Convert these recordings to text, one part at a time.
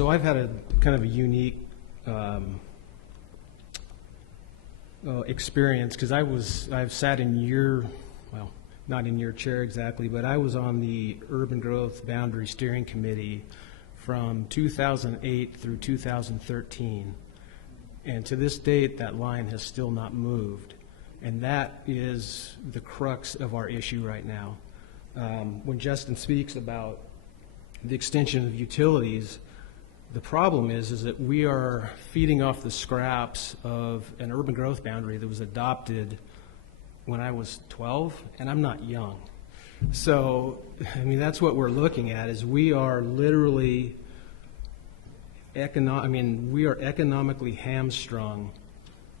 So I've had a kind of a unique experience, because I've sat in your, well, not in your chair exactly, but I was on the Urban Growth Boundary Steering Committee from 2008 through 2013. And to this date, that line has still not moved. And that is the crux of our issue right now. When Justin speaks about the extension of utilities, the problem is that we are feeding off the scraps of an urban growth boundary that was adopted when I was 12, and I'm not young. So, I mean, that's what we're looking at, is we are literally we are economically hamstrung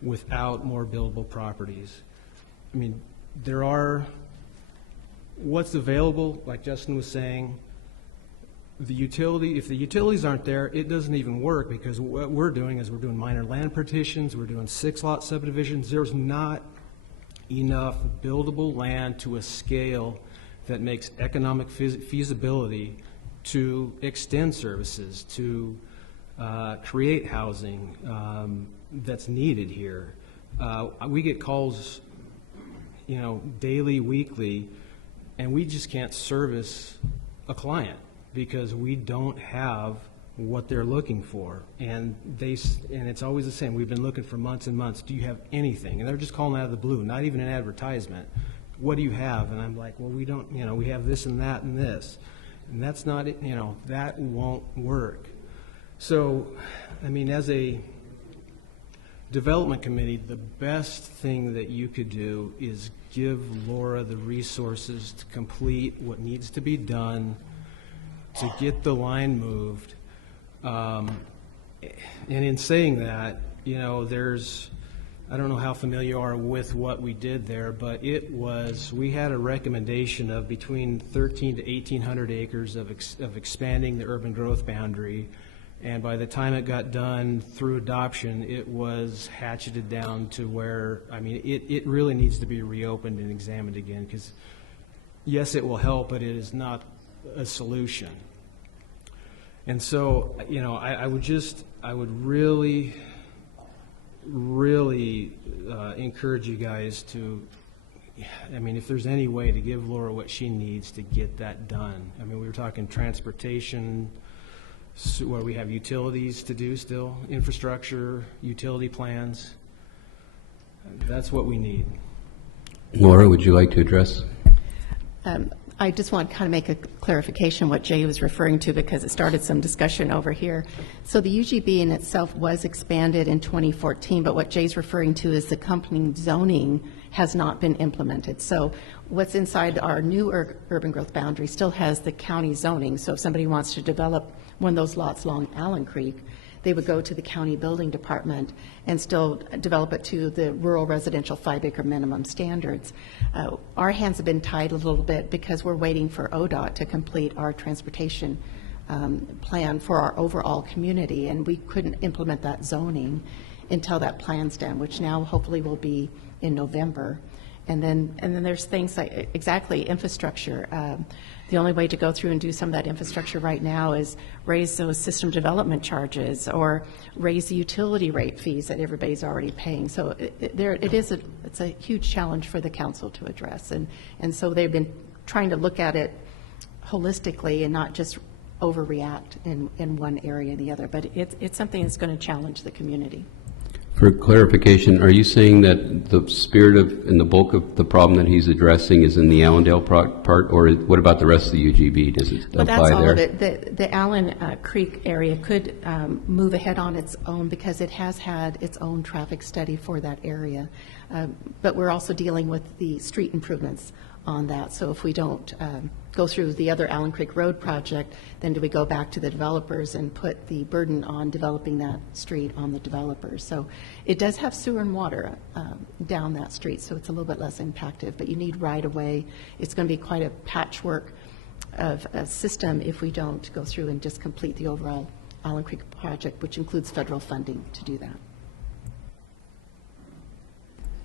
without more buildable properties. I mean, there are, what's available, like Justin was saying, if the utilities aren't there, it doesn't even work, because what we're doing is we're doing minor land partitions, we're doing 6-lot subdivisions. There's not enough buildable land to a scale that makes economic feasibility to extend services, to create housing that's needed here. We get calls, daily, weekly, and we just can't service a client because we don't have what they're looking for. And it's always the same. We've been looking for months and months. Do you have anything? And they're just calling out of the blue, not even an advertisement. What do you have? And I'm like, well, we don't, we have this and that and this. And that's not it, that won't work. So, I mean, as a development committee, the best thing that you could do is give Laura the resources to complete what needs to be done to get the line moved. And in saying that, I don't know how familiar you are with what we did there, but we had a recommendation of between 1,300 to 1,800 acres of expanding the urban growth boundary. And by the time it got done through adoption, it was hatcheted down to where, it really needs to be reopened and examined again, because yes, it will help, but it is not a solution. And so, I would really encourage you guys to, if there's any way to give Laura what she needs to get that done. We were talking transportation, where we have utilities to do still, infrastructure, utility plans. That's what we need. Laura, would you like to address? I just want to kind of make a clarification what Jay was referring to, because it started some discussion over here. So the UGB in itself was expanded in 2014, but what Jay's referring to is the accompanying zoning has not been implemented. So what's inside our new urban growth boundary still has the county zoning. So if somebody wants to develop one of those lots along Allen Creek, they would go to the county building department and still develop it to the rural residential 5-acre minimum standards. Our hands have been tied a little bit because we're waiting for ODOT to complete our transportation plan for our overall community, and we couldn't implement that zoning until that plan's done, which now hopefully will be in November. And then there's things like exactly infrastructure. The only way to go through and do some of that infrastructure right now is raise those system development charges or raise the utility rate fees that everybody's already paying. So it's a huge challenge for the council to address. And so they've been trying to look at it holistically and not just overreact in one area or the other. But it's something that's going to challenge the community. For clarification, are you saying that the spirit of and the bulk of the problem that he's addressing is in the Allendale part, or what about the rest of the UGB? Does it apply there? That's all of it. The Allen Creek area could move ahead on its own because it has had its own traffic study for that area. But we're also dealing with the street improvements on that. So if we don't go through the other Allen Creek Road project, then do we go back to the developers and put the burden on developing that street on the developers? So it does have sewer and water down that street, so it's a little bit less impacted, but you need right of way. It's going to be quite a patchwork of a system if we don't go through and just complete the overall Allen Creek project, which includes federal funding to do that.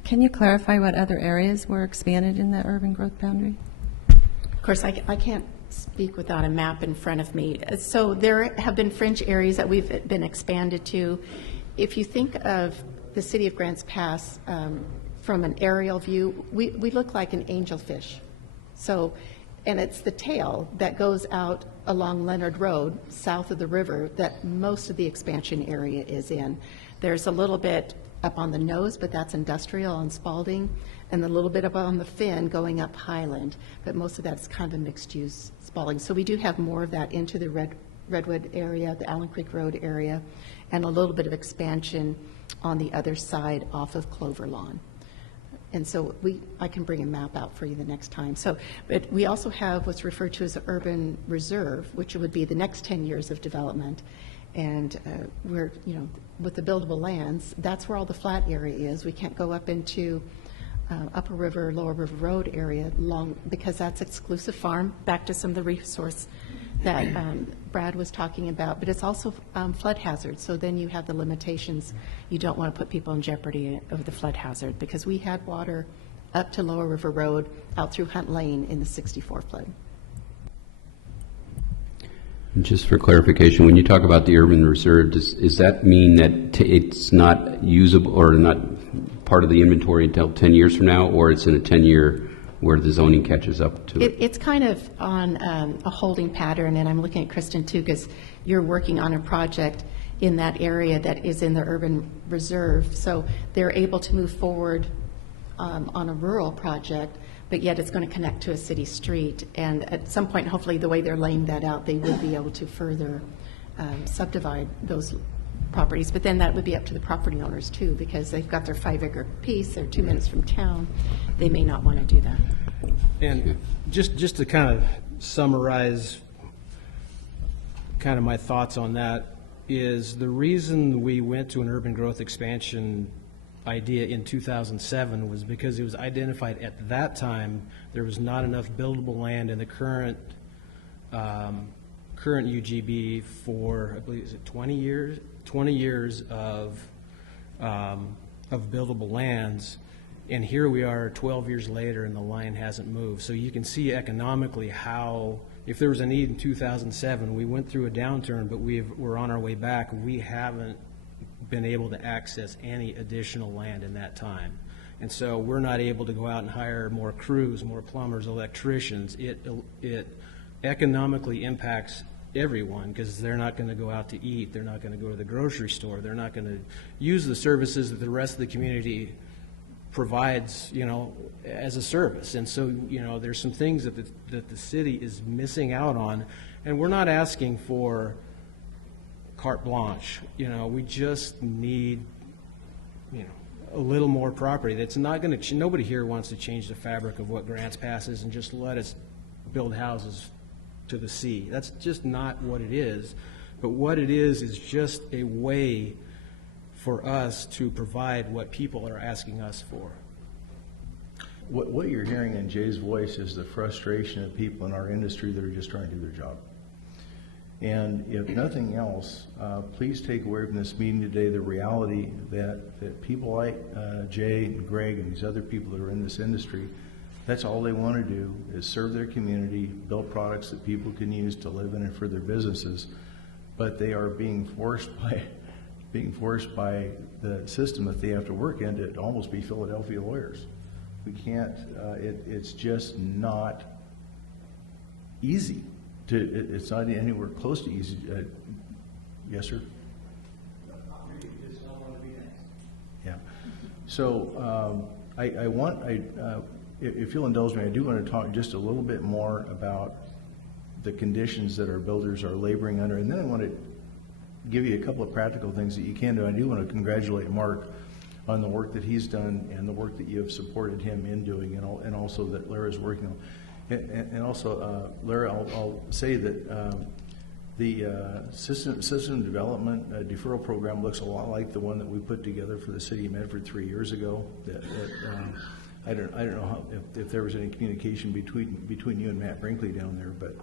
Can you clarify what other areas were expanded in the urban growth boundary? Of course, I can't speak without a map in front of me. So there have been fringe areas that we've been expanded to. If you think of the city of Grants Pass from an aerial view, we look like an angelfish. So, and it's the tail that goes out along Leonard Road, south of the river, that most of the expansion area is in. There's a little bit up on the nose, but that's industrial on Spalding, and a little bit up on the fin going up Highland, but most of that's kind of a mixed-use Spalding. So we do have more of that into the Redwood area, the Allen Creek Road area, and a little bit of expansion on the other side off of Clover Lawn. And so I can bring a map out for you the next time. So, but we also have what's referred to as an urban reserve, which would be the next 10 years of development. And we're, with the buildable lands, that's where all the flat area is. We can't go up into Upper River, Lower River Road area because that's exclusive farm, back to some of the resource that Brad was talking about. But it's also flood hazard. So then you have the limitations. You don't want to put people in jeopardy of the flood hazard because we had water up to Lower River Road out through Hunt Lane in the 64 flood. Just for clarification, when you talk about the urban reserve, does that mean that it's not usable or not part of the inventory until 10 years from now, or it's in a 10-year where the zoning catches up to it? It's kind of on a holding pattern, and I'm looking at Kristen too, because you're working on a project in that area that is in the urban reserve, so they're able to move forward on a rural project, but yet it's going to connect to a city street. And at some point, hopefully, the way they're laying that out, they would be able to further subdivide those properties. But then that would be up to the property owners, too, because they've got their 5-acre piece. They're 2 minutes from town. They may not want to do that. And just to kind of summarize kind of my thoughts on that is the reason we went to an urban growth expansion idea in 2007 was because it was identified at that time there was not enough buildable land in the current UGB for, I believe, is it 20 years? 20 years of buildable lands, and here we are 12 years later and the line hasn't moved. So you can see economically how, if there was a need in 2007, we went through a downturn, but we're on our way back. We haven't been able to access any additional land in that time. And so we're not able to go out and hire more crews, more plumbers, electricians. It economically impacts everyone because they're not going to go out to eat. They're not going to go to the grocery store. They're not going to use the services that the rest of the community provides, as a service. And so, there's some things that the city is missing out on. And we're not asking for carte blanche. We just need, a little more property. That's not going to, nobody here wants to change the fabric of what Grants Pass is and just let us build houses to the sea. That's just not what it is. But what it is just a way for us to provide what people are asking us for. What you're hearing in Jay's voice is the frustration of people in our industry that are just trying to do their job. And if nothing else, please take away from this meeting today the reality that people like Jay and Greg and these other people that are in this industry, that's all they want to do is serve their community, build products that people can use to live in and for their businesses. But they are being forced by the system that they have to work in to almost be Philadelphia lawyers. We can't. It's just not easy. It's not anywhere close to easy. Yes, sir? Yeah. So if you'll indulge me, I do want to talk just a little bit more about the conditions that our builders are laboring under, and then I want to give you a couple of practical things that you can do. I do want to congratulate Mark on the work that he's done and the work that you have supported him in doing, and also that Lara's working on. And also, Lara, I'll say that the system development deferral program looks a lot like the one that we put together for the city of Medford 3 years ago. I don't know if there was any communication between you and Matt Brinkley down there, but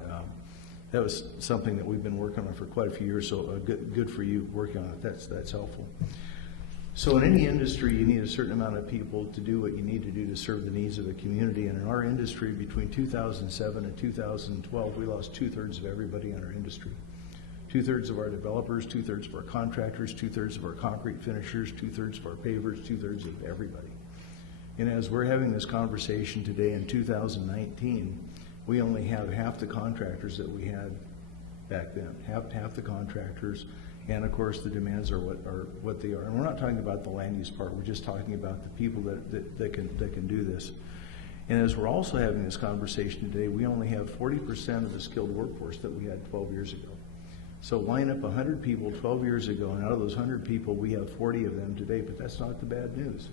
that was something that we've been working on for quite a few years. So good for you working on it. That's helpful. So in any industry, you need a certain amount of people to do what you need to do to serve the needs of a community. And in our industry, between 2007 and 2012, we lost 2/3 of everybody in our industry. 2/3 of our developers, 2/3 of our contractors, 2/3 of our concrete finishers, 2/3 of our pavers, 2/3 of everybody. And as we're having this conversation today in 2019, we only have half the contractors that we had back then, half the contractors, and of course the demands are what they are. And we're not talking about the land use part, we're just talking about the people that can do this. And as we're also having this conversation today, we only have 40% of the skilled workforce that we had 12 years ago. So line up 100 people 12 years ago, and out of those 100 people, we have 40 of them today, but that's not the bad news.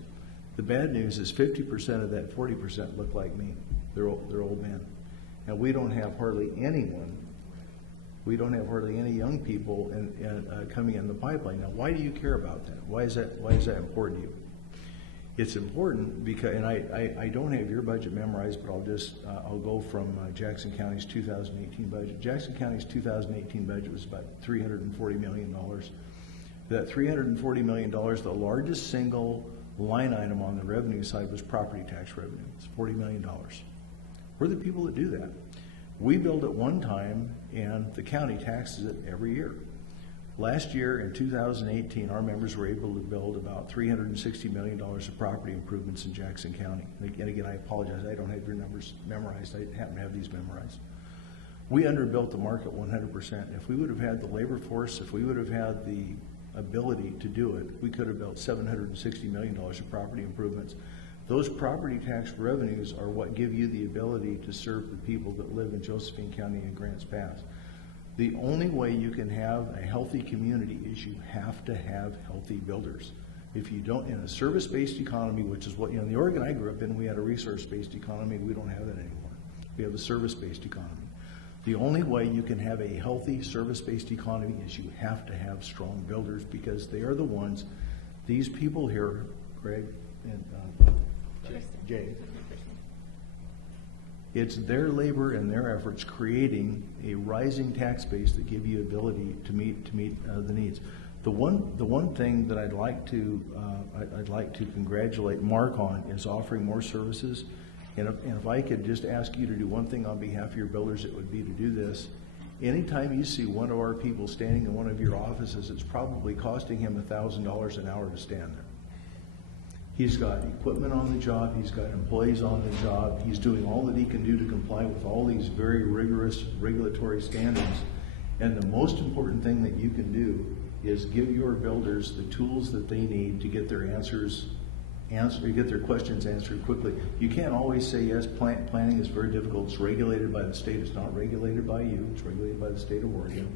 The bad news is 50% of that 40% look like me. They're old men. And we don't have hardly anyone, we don't have hardly any young people coming in the pipeline. Now, why do you care about that? Why is that important to you? It's important because, and I don't have your budget memorized, but I'll go from Jackson County's 2018 budget. Jackson County's 2018 budget was about $340 million. That $340 million, the largest single line item on the revenue side was property tax revenue. It's $40 million. We're the people that do that. We build it one time, and the county taxes it every year. Last year, in 2018, our members were able to build about $360 million of property improvements in Jackson County. And again, I apologize, I don't have your numbers memorized. I happen to have these memorized. We underbuilt the market 100%. If we would have had the labor force, if we would have had the ability to do it, we could have built $760 million of property improvements. Those property tax revenues are what give you the ability to serve the people that live in Josephine County and Grants Pass. The only way you can have a healthy community is you have to have healthy builders. If you don't, in a service-based economy, which is what, in the Oregon I grew up in, we had a resource-based economy. We don't have that anymore. We have a service-based economy. The only way you can have a healthy service-based economy is you have to have strong builders, because they are the ones, these people here, Greg and Jay, it's their labor and their efforts creating a rising tax base that give you ability to meet the needs. The one thing that I'd like to congratulate Mark on is offering more services. And if I could just ask you to do one thing on behalf of your builders, it would be to do this. Anytime you see one of our people standing in one of your offices, it's probably costing him $1,000 an hour to stand there. He's got equipment on the job, he's got employees on the job, he's doing all that he can do to comply with all these very rigorous regulatory standards. And the most important thing that you can do is give your builders the tools that they need to get their get their questions answered quickly. You can't always say yes, planning is very difficult, it's regulated by the state, it's not regulated by you, it's regulated by the state of Oregon.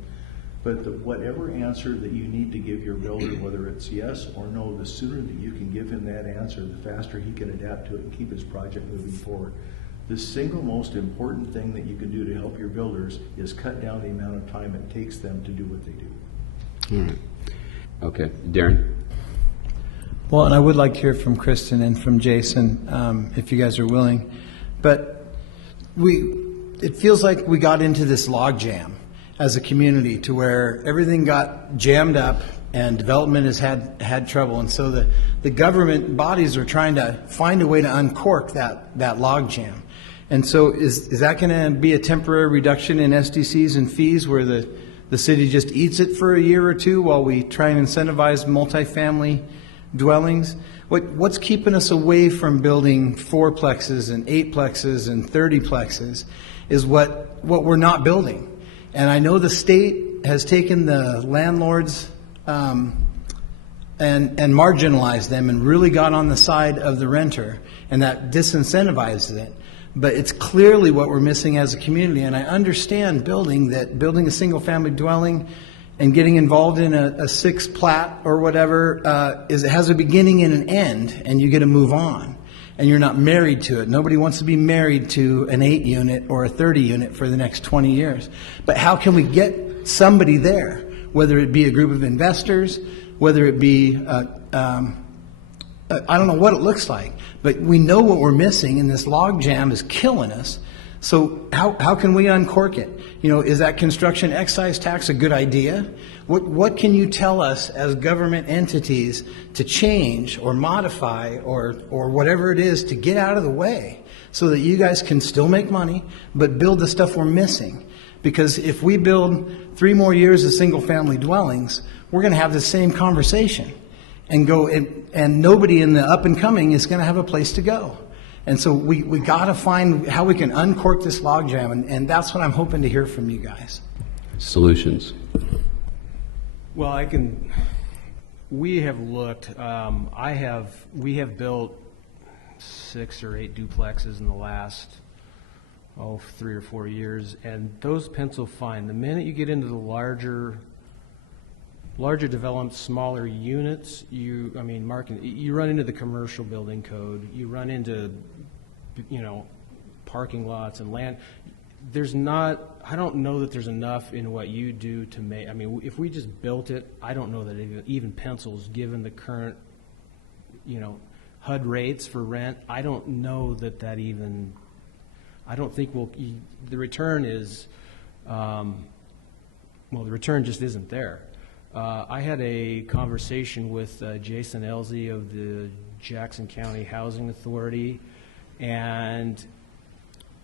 But whatever answer that you need to give your builder, whether it's yes or no, the sooner that you can give him that answer, the faster he can adapt to it and keep his project moving forward. The single most important thing that you can do to help your builders is cut down the amount of time it takes them to do what they do. All right. Okay. Darren? Well, and I would like to hear from Kristen and from Jason, if you guys are willing. But it feels like we got into this log jam as a community to where everything got jammed up and development has had trouble. And so the government bodies are trying to find a way to uncork that log jam. And so is that going to be a temporary reduction in SDCs and fees where the city just eats it for a year or two while we try and incentivize multifamily dwellings? What's keeping us away from building 4-plexes and 8-plexes and 30-plexes is what we're not building. And I know the state has taken the landlords and marginalized them and really got on the side of the renter, and that disincentivizes it. But it's clearly what we're missing as a community. And I understand building a single-family dwelling and getting involved in a 6-plat or whatever it has a beginning and an end, and you get to move on. And you're not married to it. Nobody wants to be married to an 8-unit or a 30-unit for the next 20 years. But how can we get somebody there, whether it be a group of investors, whether it be, I don't know what it looks like, but we know what we're missing, and this log jam is killing us. So how can we uncork it? Is that construction excise tax a good idea? What can you tell us as government entities to change or modify or whatever it is to get out of the way so that you guys can still make money but build the stuff we're missing? Because if we build 3 more years of single-family dwellings, we're going to have the same conversation and nobody in the up and coming is going to have a place to go. And so we got to find how we can uncork this logjam, and that's what I'm hoping to hear from you guys. Solutions. Well, we have looked, we have built 6 or 8 duplexes in the last, 3 or 4 years, and those pencil fine. The minute you get into the larger developed, smaller units, you run into the commercial building code, you run into, parking lots and land. I don't know that there's enough in what you do to make, if we just built it, I don't know that it even pencils, given the current, HUD rates for rent. I don't know that even, I don't think the return is, the return just isn't there. I had a conversation with Jason Elzey of the Jackson County Housing Authority, and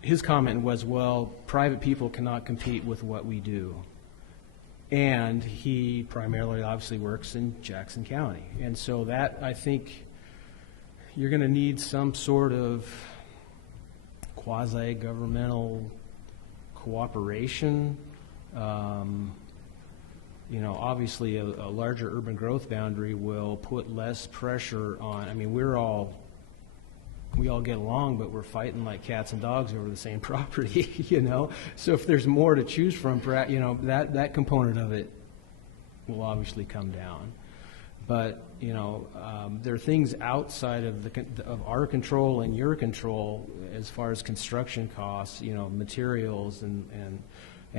his comment was, well, private people cannot compete with what we do. And he primarily obviously works in Jackson County. And so that, I think, you're going to need some sort of quasi-governmental cooperation. Obviously a larger urban growth boundary will put less pressure on, we all get along, but we're fighting like cats and dogs over the same property, So if there's more to choose from, that component of it will obviously come down. But, there are things outside of our control and your control as far as construction costs, materials and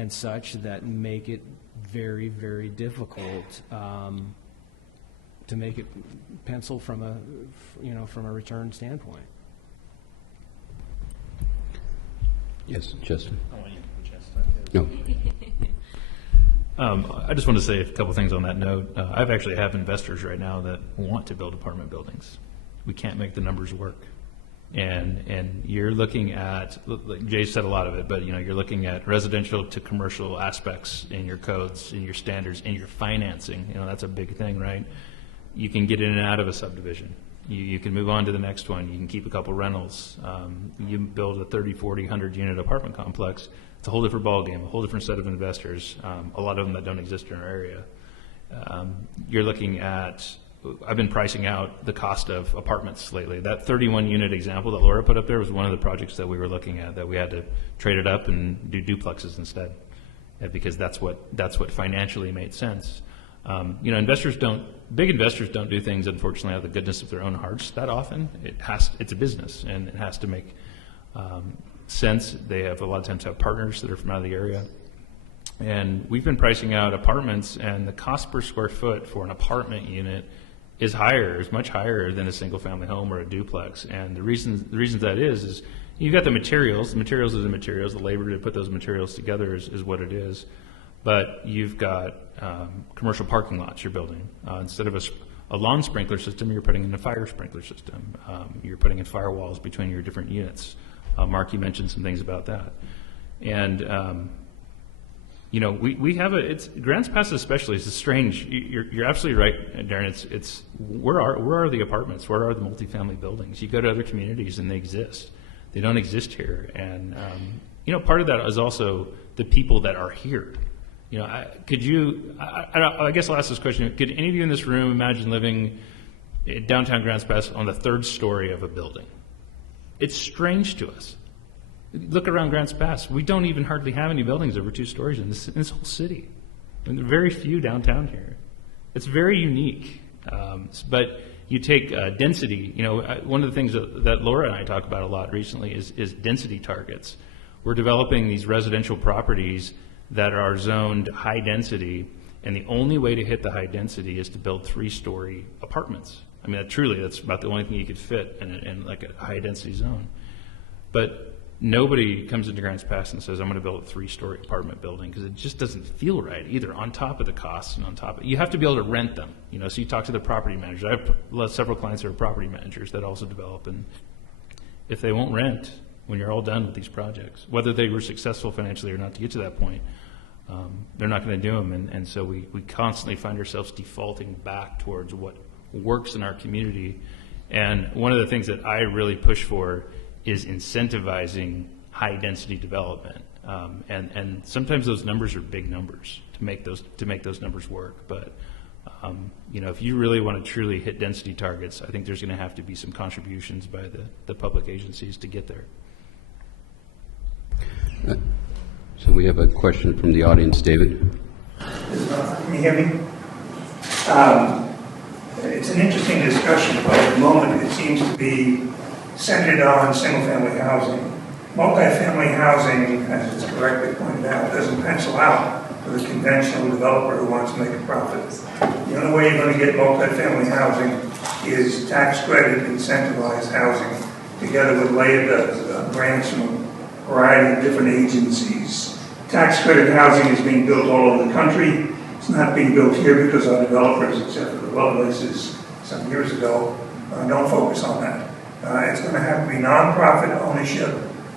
such that make it very, very difficult to make it pencil from a return standpoint. Yes, Justin. I want you to No. I just want to say a couple things on that note. I've actually have investors right now that want to build apartment buildings. We can't make the numbers work. And you're looking at, like Jay said a lot of it, but you're looking at residential to commercial aspects in your codes, in your standards, in your financing. That's a big thing, right? You can get in and out of a subdivision. You can move on to the next one. You can keep a couple rentals. You build a 30, 40, 100 unit apartment complex. It's a whole different ballgame, a whole different set of investors, a lot of them that don't exist in our area. You're looking at, I've been pricing out the cost of apartments lately. That 31 unit example that Laura put up there was one of the projects that we were looking at, that we had to trade it up and do duplexes instead, because that's what financially made sense. Big investors don't do things, unfortunately, out of the goodness of their own hearts that often. It's a business, and it has to make sense. They have a lot of times have partners that are from out of the area. And we've been pricing out apartments, and the cost per square foot for an apartment unit is much higher than a single family home or a duplex. And the reasons that is you've got the materials. The materials are the materials. The labor to put those materials together is what it is. But you've got commercial parking lots you're building. Instead of a lawn sprinkler system, you're putting in a fire sprinkler system. You're putting in firewalls between your different units. Mark, you mentioned some things about that. And we have it's Grants Pass especially is strange. You're absolutely right, Darren. It's where are the apartments? Where are the multifamily buildings? You go to other communities and they exist. They don't exist here. And part of that is also the people that are here. I guess I'll ask this question. Could any of you in this room imagine living in downtown Grants Pass on the 3rd story of a building? It's strange to us. Look around Grants Pass. We don't even hardly have any buildings over 2 stories in this whole city. And there are very few downtown here. It's very unique. But you take density. One of the things that Laura and I talk about a lot recently is density targets. We're developing these residential properties that are zoned high density, and the only way to hit the high density is to build 3-story apartments. That's about the only thing you could fit in like a high density zone. But Nobody comes into Grants Pass and says, I'm going to build a 3-story apartment building, because it just doesn't feel right either, on top of the costs and on top of, you have to be able to rent them, so you talk to the property manager. I have several clients who are property managers that also develop, and if they won't rent when you're all done with these projects, whether they were successful financially or not to get to that point, they're not going to do them. And so we constantly find ourselves defaulting back towards what works in our community. And one of the things that I really push for is incentivizing high density development. And sometimes those numbers are big numbers to make those numbers work. But if you really want to truly hit density targets, I think there's going to have to be some contributions by the public agencies to get there. So we have a question from the audience, David. Can you hear me? It's an interesting discussion, but at the moment it seems to be centered on single-family housing. Multifamily housing, as it's correctly pointed out, doesn't pencil out for the conventional developer who wants to make a profit. The only way you're going to get multifamily housing is tax credit incentivized housing, together with layered grants from a variety of different agencies. Tax credit housing is being built all over the country. It's not being built here because our developers, except for the Lovelaces some years ago, don't focus on that. It's going to have to be nonprofit ownership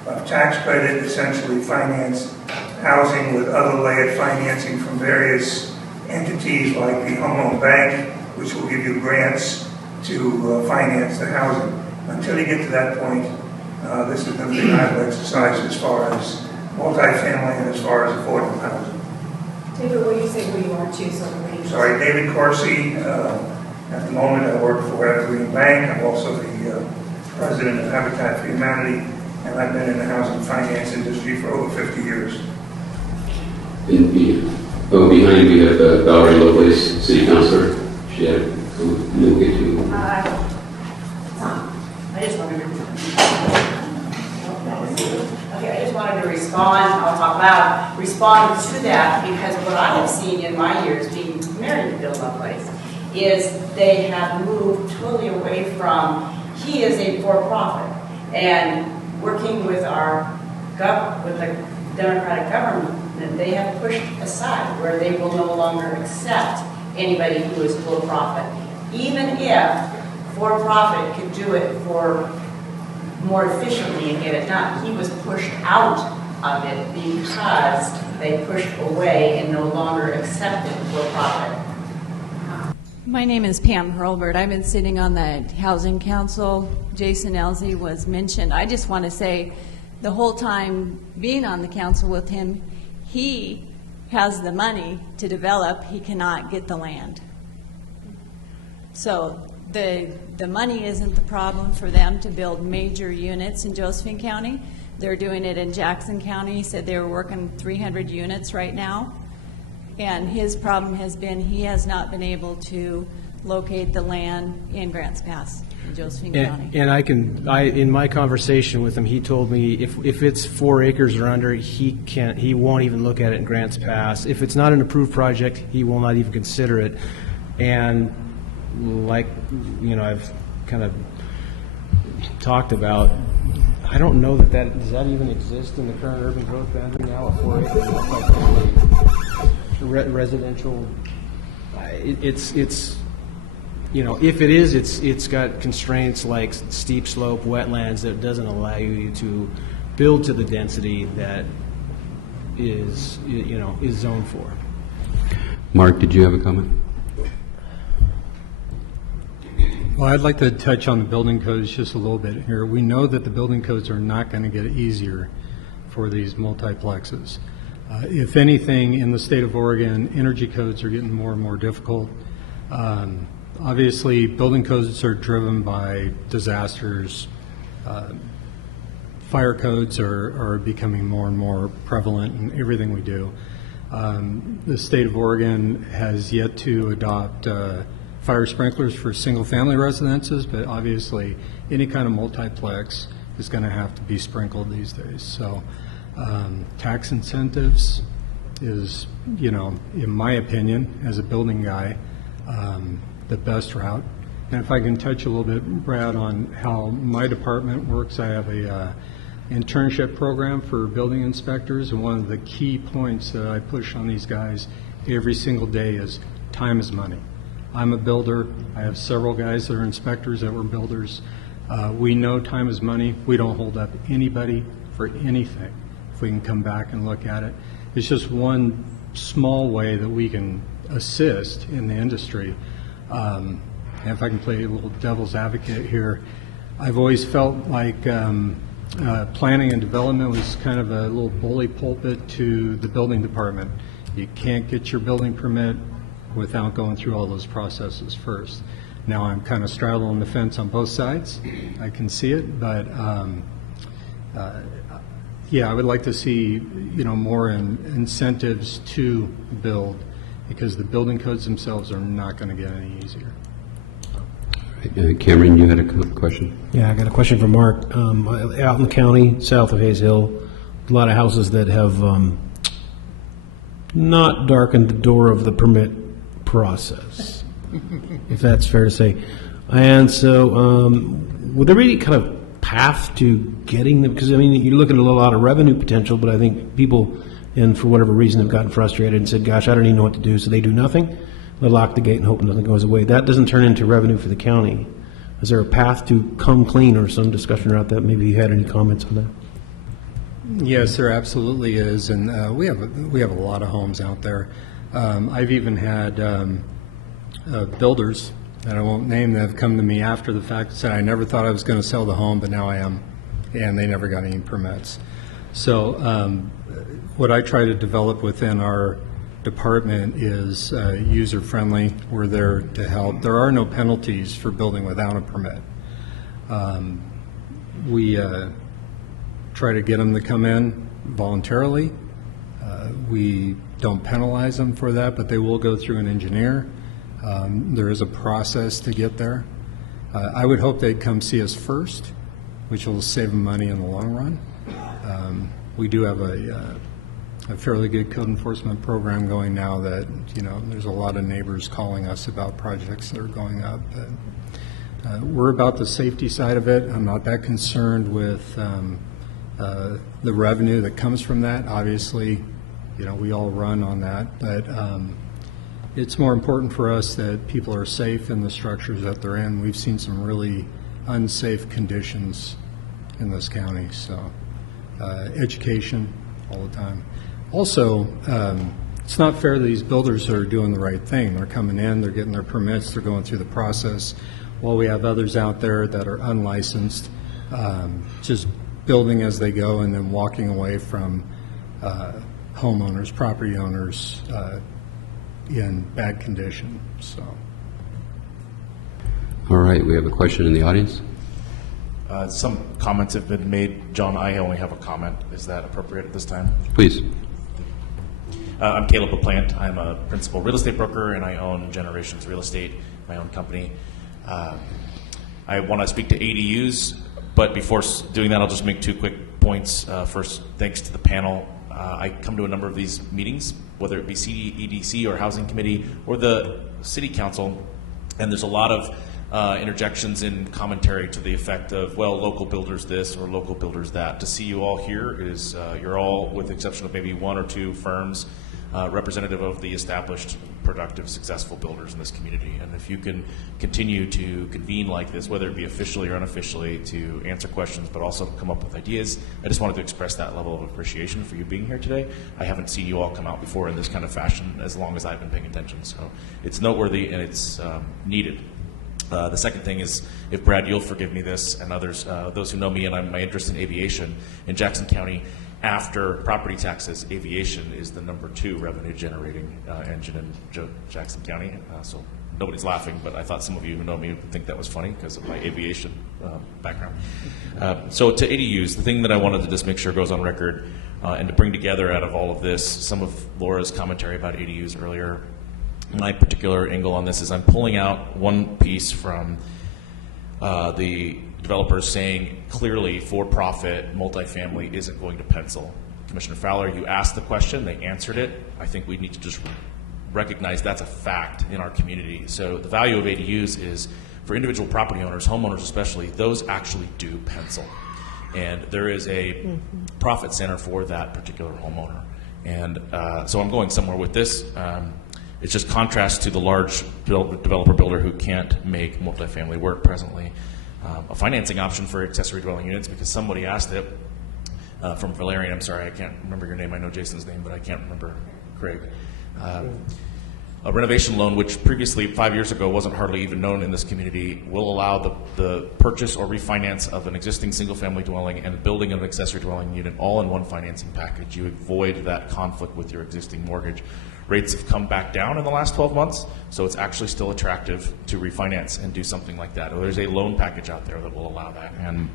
of tax credit, essentially financed housing with other layered financing from various entities like the Home Loan Bank, which will give you grants to finance the housing. Until you get to that point, this is going to be an idle exercise as far as multifamily and as far as affordable housing. David, will you say who you are too? So Sorry, David Corsi. At the moment, I work for Evergreen Bank. I'm also the president of Habitat for Humanity, and I've been in the housing finance industry for over 50 years. Behind we have Valerie Lovelace, City Councilor. She had we'll get to. I just wanted to respond. I'll talk loud. Respond to that, because what I have seen in my years being married to Bill Lovelace is they have moved totally away from, he is a for-profit, and working with with the Democratic government, they have pushed aside where they will no longer accept anybody who is for-profit. Even if for-profit could do it for more efficiently and get it done, he was pushed out of it because they pushed away and no longer accepted for-profit. My name is Pam Hurlbert. I've been sitting on the Housing Council. Jason Elsey was mentioned. I just want to say, the whole time being on the council with him, he has the money to develop. He cannot get the land. So the money isn't the problem for them to build major units in Josephine County. They're doing it in Jackson County. He said they were working 300 units right now. And his problem has been he has not been able to locate the land in Grants Pass in Josephine County. And in my conversation with him, he told me if it's 4 acres or under, he won't even look at it in Grants Pass. If it's not an approved project, he will not even consider it. And like, I've kind of talked about, I don't know does that even exist in the current urban growth boundary now, a 4 acre multifamily residential. It's if it is, it's got constraints like steep slope, wetlands that doesn't allow you to build to the density that is zoned for. Mark, did you have a comment? Well, I'd like to touch on the building codes just a little bit here. We know that the building codes are not going to get easier for these multiplexes. If anything, in the state of Oregon, energy codes are getting more and more difficult. Obviously, building codes are driven by disasters. Fire codes are becoming more and more prevalent in everything we do. The state of Oregon has yet to adopt fire sprinklers for single-family residences, but obviously any kind of multiplex is going to have to be sprinkled these days. So tax incentives is, in my opinion, as a building guy, the best route. And if I can touch a little bit, Brad, on how my department works, I have a internship program for building inspectors, and one of the key points that I push on these guys every single day is time is money. I'm a builder. I have several guys that are inspectors that were builders. We know time is money. We don't hold up anybody for anything if we can come back and look at it. It's just one small way that we can assist in the industry. And if I can play a little devil's advocate here, I've always felt like planning and development was kind of a little bully pulpit to the building department. You can't get your building permit without going through all those processes first. Now I'm kind of straddling the fence on both sides. I can see it, but yeah, I would like to see, you know, more incentives to build, because the building codes themselves are not going to get any easier. Cameron, you had a question? Yeah, I got a question for Mark. Out in the county, south of Hayes Hill, a lot of houses that have not darkened the door of the permit process, if that's fair to say. And so would there be any kind of path to getting them? Because, I mean, you're looking at a lot of revenue potential, but I think people, and for whatever reason, have gotten frustrated and said, gosh, I don't even know what to do, so they do nothing. They lock the gate and hope nothing goes away. That doesn't turn into revenue for the county. Is there a path to come clean, or some discussion about that? Maybe you had any comments on that? Yes, there absolutely is, and we have a lot of homes out there. I've even had builders that I won't name that have come to me after the fact and said, I never thought I was going to sell the home, but now I am, and they never got any permits. So what I try to develop within our department is user-friendly. We're there to help. There are no penalties for building without a permit. We try to get them to come in voluntarily. We don't penalize them for that, but they will go through an engineer. There is a process to get there. I would hope they'd come see us first, which will save them money in the long run. We do have a fairly good code enforcement program going now that, you know, there's a lot of neighbors calling us about projects that are going up. But, we're about the safety side of it. I'm not that concerned with the revenue that comes from that. Obviously, you know, we all run on that, but it's more important for us that people are safe in the structures that they're in. We've seen some really unsafe conditions in this county, so education all the time. Also, it's not fair that these builders are doing the right thing. They're coming in, they're getting their permits, they're going through the process, while we have others out there that are unlicensed, just building as they go and then walking away from homeowners, property owners in bad condition. So. All right, we have a question in the audience. Some comments have been made. John, I only have a comment. Is that appropriate at this time? Please. I'm Caleb LaPlante. I'm a principal real estate broker, and I own Generations Real Estate, my own company. I want to speak to ADUs, but before doing that, I'll just make 2 quick points. First, thanks to the panel. I come to a number of these meetings, whether it be CEDC or Housing Committee or the City Council, and there's a lot of interjections in commentary to the effect of, well, local builders this or local builders that. To see you all here is, you're all, with the exception of maybe 1 or 2 firms, representative of the established, productive, successful builders in this community. And if you can continue to convene like this, whether it be officially or unofficially, to answer questions but also come up with ideas, I just wanted to express that level of appreciation for you being here today. I haven't seen you all come out before in this kind of fashion as long as I've been paying attention, so it's noteworthy and it's needed. The second thing is, if Brad, you'll forgive me this, and others, those who know me and my interest in aviation, in Jackson County, after property taxes, aviation is the number 2 revenue generating engine in Jackson County. So nobody's laughing, but I thought some of you who know me would think that was funny because of my aviation background. So to ADUs, the thing that I wanted to just make sure goes on record and to bring together out of all of this, some of Laura's commentary about ADUs earlier. My particular angle on this is I'm pulling out one piece from the developers saying clearly for-profit multifamily isn't going to pencil. Commissioner Fowler, you asked the question, they answered it. I think we need to just recognize that's a fact in our community. So the value of ADUs is for individual property owners, homeowners especially, those actually do pencil. And there is a profit center for that particular homeowner. And so I'm going somewhere with this. It's just contrast to the large developer builder who can't make multifamily work presently. A financing option for accessory dwelling units, because somebody asked it from Valerian. I'm sorry, I can't remember your name. I know Jason's name, but I can't remember Craig. A renovation loan, which previously 5 years ago wasn't hardly even known in this community, will allow the purchase or refinance of an existing single-family dwelling and the building of an accessory dwelling unit all in one financing package. You avoid that conflict with your existing mortgage. Rates have come back down in the last 12 months, so it's actually still attractive to refinance and do something like that. Or there's a loan package out there that will allow that. And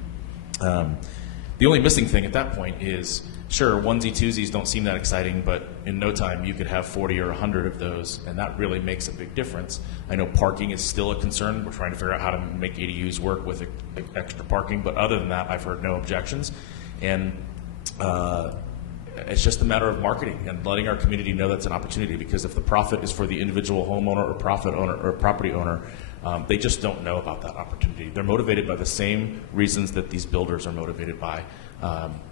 the only missing thing at that point is, sure, onesie twosies don't seem that exciting, but in no time you could have 40 or 100 of those, and that really makes a big difference. I know parking is still a concern. We're trying to figure out how to make ADUs work with extra parking, but other than that, I've heard no objections. And it's just a matter of marketing and letting our community know that's an opportunity, because if the profit is for the individual homeowner or profit owner or property owner, they just don't know about that opportunity. They're motivated by the same reasons that these builders are motivated by,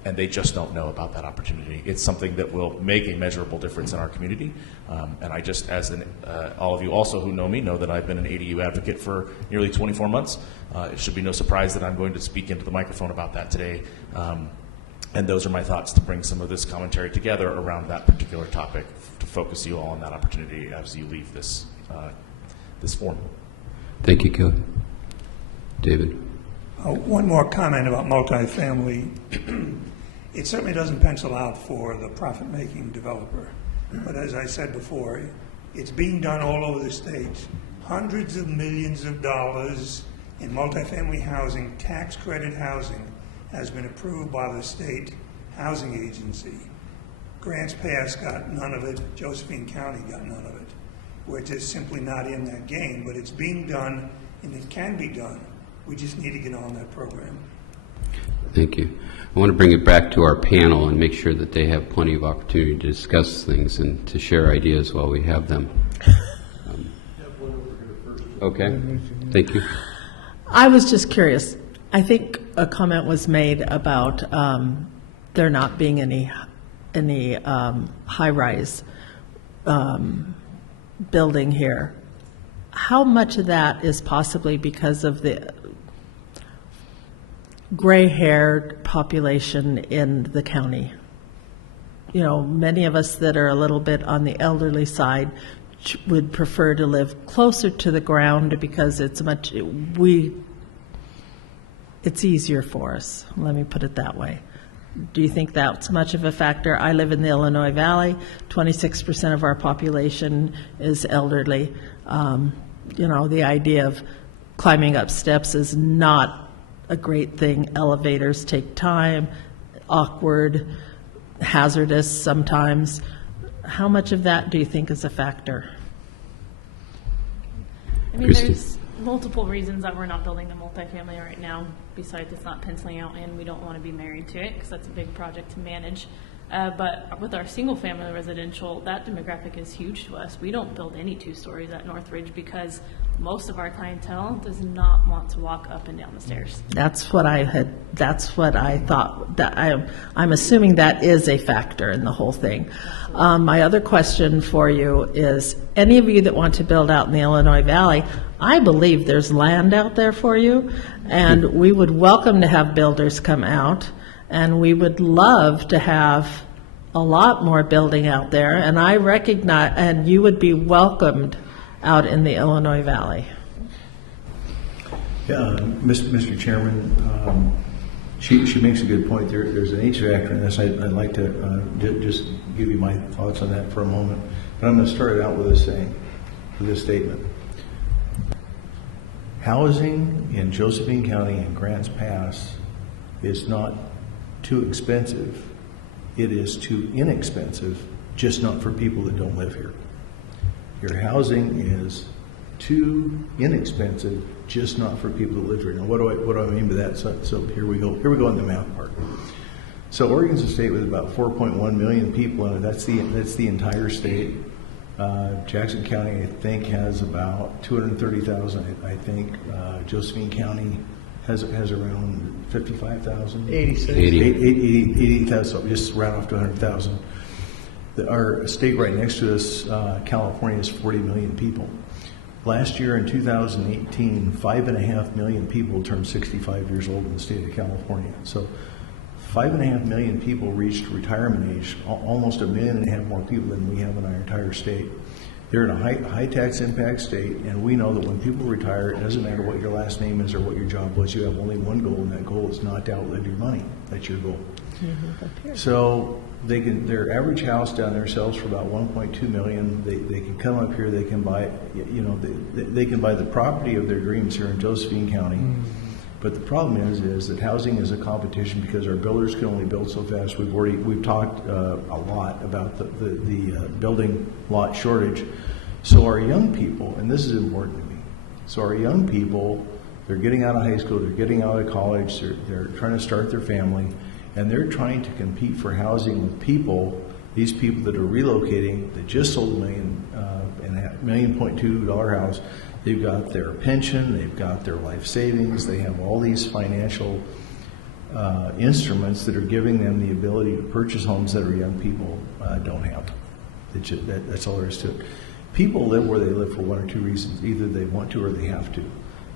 and they just don't know about that opportunity. It's something that will make a measurable difference in our community. And I just, as all of you also who know me, know that I've been an ADU advocate for nearly 24 months. It should be no surprise that I'm going to speak into the microphone about that today. And those are my thoughts to bring some of this commentary together around that particular topic, to focus you all on that opportunity as you leave this forum. Thank you, Kelly. David? One more comment about multifamily. It certainly doesn't pencil out for the profit-making developer. But as I said before, it's being done all over the state. Hundreds of millions of dollars in multifamily housing, tax credit housing, has been approved by the state housing agency. Grants Pass got none of it. Josephine County got none of it. We're just simply not in that game, but it's being done, and it can be done. We just need to get on that program. Thank you. I want to bring it back to our panel and make sure that they have plenty of opportunity to discuss things and to share ideas while we have them. Okay, thank you. I was just curious. I think a comment was made about there not being any high-rise building here. How much of that is possibly because of the gray-haired population in the county? You know, many of us that are a little bit on the elderly side would prefer to live closer to the ground because it's it's easier for us. Let me put it that way. Do you think that's much of a factor? I live in the Illinois Valley. 26% of our population is elderly. You know, the idea of climbing up steps is not a great thing. Elevators take time, awkward, hazardous sometimes. How much of that do you think is a factor? I mean, there's multiple reasons that we're not building the multifamily right now, besides it's not penciling out and we don't want to be married to it because that's a big project to manage. But with our single-family residential, that demographic is huge to us. We don't build any two-stories at Northridge because most of our clientele does not want to walk up and down the stairs. That's what I thought. That I'm assuming that is a factor in the whole thing. My other question for you is, any of you that want to build out in the Illinois Valley, I believe there's land out there for you, and we would welcome to have builders come out, and we would love to have a lot more building out there, and I recognize, and you would be welcomed out in the Illinois Valley. Yeah, Mr. Chairman, she makes a good point. There's an H factor in this. I'd like to just give you my thoughts on that for a moment. But I'm going to start it out with this statement. Housing in Josephine County and Grants Pass is not too expensive. It is too inexpensive, just not for people that don't live here. Your housing is too inexpensive, just not for people that live here. Now, what do I mean by that? So here we go. Here we go in the math part. So Oregon's a state with about 4.1 million people in it. That's the entire state. Jackson County, I think, has about 230,000. I think Josephine County has around 55,000. 86. 80,000, so just round off to 100,000. Our state right next to us, California, is 40 million people. Last year in 2018, 5.5 million people turned 65 years old in the state of California. So 5.5 million people reached retirement age, almost 1.5 million more people than we have in our entire state. They're in a high tax impact state, and we know that when people retire, it doesn't matter what your last name is or what your job was, you have only one goal, and that goal is not to outlive your money. That's your goal. So their average house down there sells for about 1.2 million. They can come up here, they can buy, they can buy the property of their dreams here in Josephine County. But the problem is that housing is a competition because our builders can only build so fast. We've talked a lot about the building lot shortage. So our young people, and this is important to me, so our young people, they're getting out of high school, they're getting out of college, they're trying to start their family, and they're trying to compete for housing with these people that are relocating, that just sold $1.2 million house. They've got their pension, they've got their life savings, they have all these financial instruments that are giving them the ability to purchase homes that our young people don't have. That's all there is to it. People live where they live for one or two reasons. Either they want to or they have to.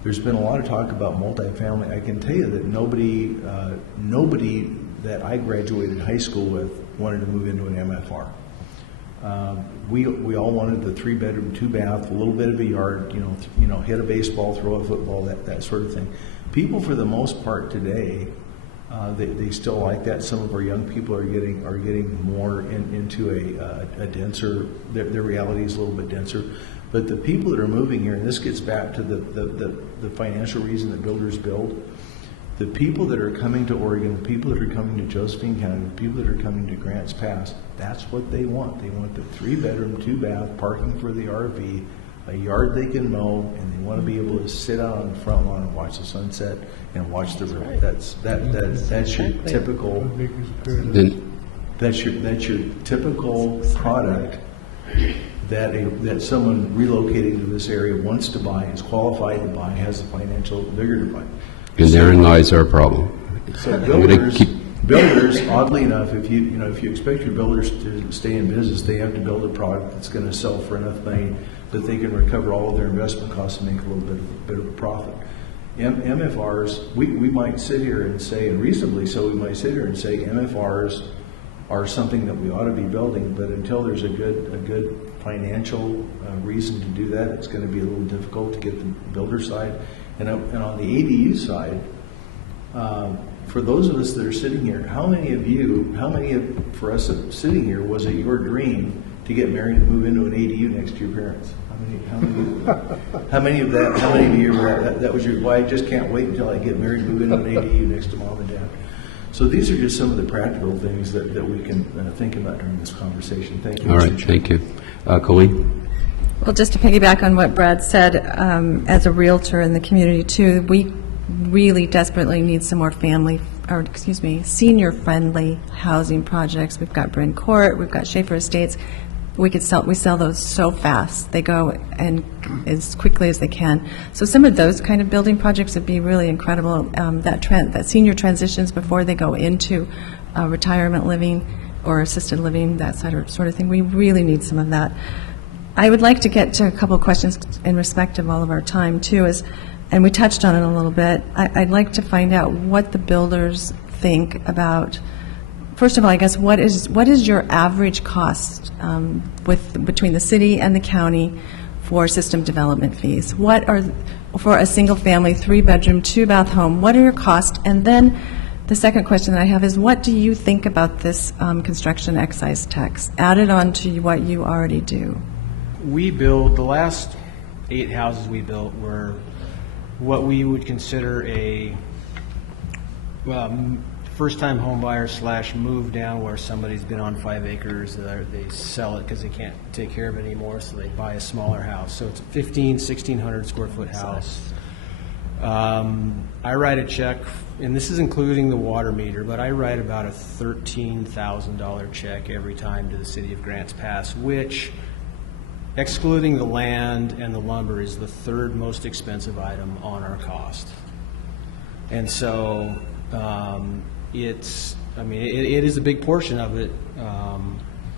There's been a lot of talk about multifamily. I can tell you that nobody that I graduated high school with wanted to move into an MFR. We all wanted the 3-bedroom, 2-bath, a little bit of a yard, hit a baseball, throw a football, that sort of thing. People, for the most part today, they still like that. Some of our young people are getting more into a denser. Their reality is a little bit denser. But the people that are moving here, and this gets back to the financial reason that builders build. The people that are coming to Oregon, the people that are coming to Josephine County, the people that are coming to Grants Pass, that's what they want. They want the 3-bedroom, 2-bath, parking for the RV, a yard they can mow, and they want to be able to sit out on the front lawn and watch the sunset and watch the river. That's your typical. That's your typical product that someone relocating to this area wants to buy, is qualified to buy, has the financial vigor to buy. And therein lies our problem. So builders, oddly enough, if you expect your builders to stay in business, they have to build a product that's going to sell for enough money that they can recover all of their investment costs and make a little bit of a profit. MFRs, we might sit here and say, and reasonably so, we might sit here and say MFRs are something that we ought to be building, but until there's a good financial reason to do that, it's going to be a little difficult to get the builder side. And on the ADU side, for those of us that are sitting here, how many for us sitting here, was it your dream to get married and move into an ADU next to your parents? How many of you were that was your, well, I just can't wait until I get married and move into an ADU next to mom and dad. So these are just some of the practical things that we can think about during this conversation. Thank you. All right, thank you. Colleen? Well, just to piggyback on what Brad said, as a realtor in the community too, we really desperately need some more senior-friendly housing projects. We've got Bryn Court, we've got Schaefer Estates. We sell those so fast. They go and as quickly as they can. So some of those kind of building projects would be really incredible. That senior transitions before they go into retirement living or assisted living, that sort of thing. We really need some of that. I would like to get to a couple of questions in respect of all of our time, too, and we touched on it a little bit. I'd like to find out what the builders think about, first of all, I guess, what is your average cost between the city and the county for system development fees? What are, for a single-family, 3-bedroom, 2-bath home, what are your costs? And then the second question that I have is, what do you think about this construction excise tax added on to what you already do? The last 8 houses we built were what we would consider a first-time home buyer / move down, where somebody's been on 5 acres, they sell it because they can't take care of it anymore, so they buy a smaller house. So it's a 1,600 square foot house. I write a check, and this is including the water meter, but I write about a $13,000 check every time to the city of Grants Pass, which, excluding the land and the lumber, is the 3rd most expensive item on our cost. And so it's, I mean, it is a big portion of it.